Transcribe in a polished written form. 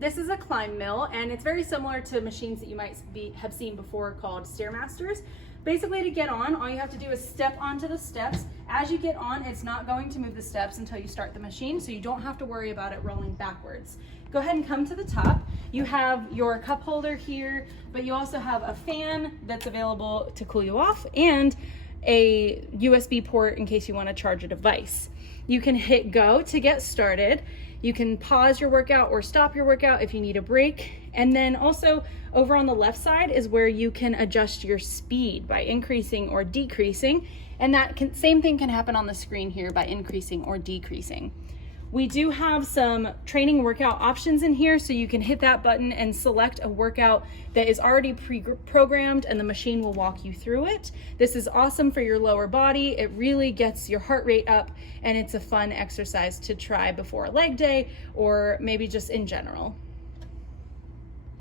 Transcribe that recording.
This is a Climbmill, and it's very similar to machines that you might have seen before called Stairmasters. Basically, to get on, all you have to do is step onto the steps. As you get on, it's not going to move the steps until you start the machine, so you don't have to worry about it rolling backwards. Go ahead and come to the top. You have your cup holder here, but you also have a fan that's available to cool you off and a USB port in case you want to charge a device. You can hit go to get started. You can pause your workout or stop your workout if you need a break. And then also over on the left side is where you can adjust your speed by increasing or decreasing. And same thing can happen on the screen here by increasing or decreasing. We do have some training workout options in here, so you can hit that button and select a workout that is already pre-programmed and the machine will walk you through it. This is awesome for your lower body. It really gets your heart rate up, and it's a fun exercise to try before a leg day or maybe just in general.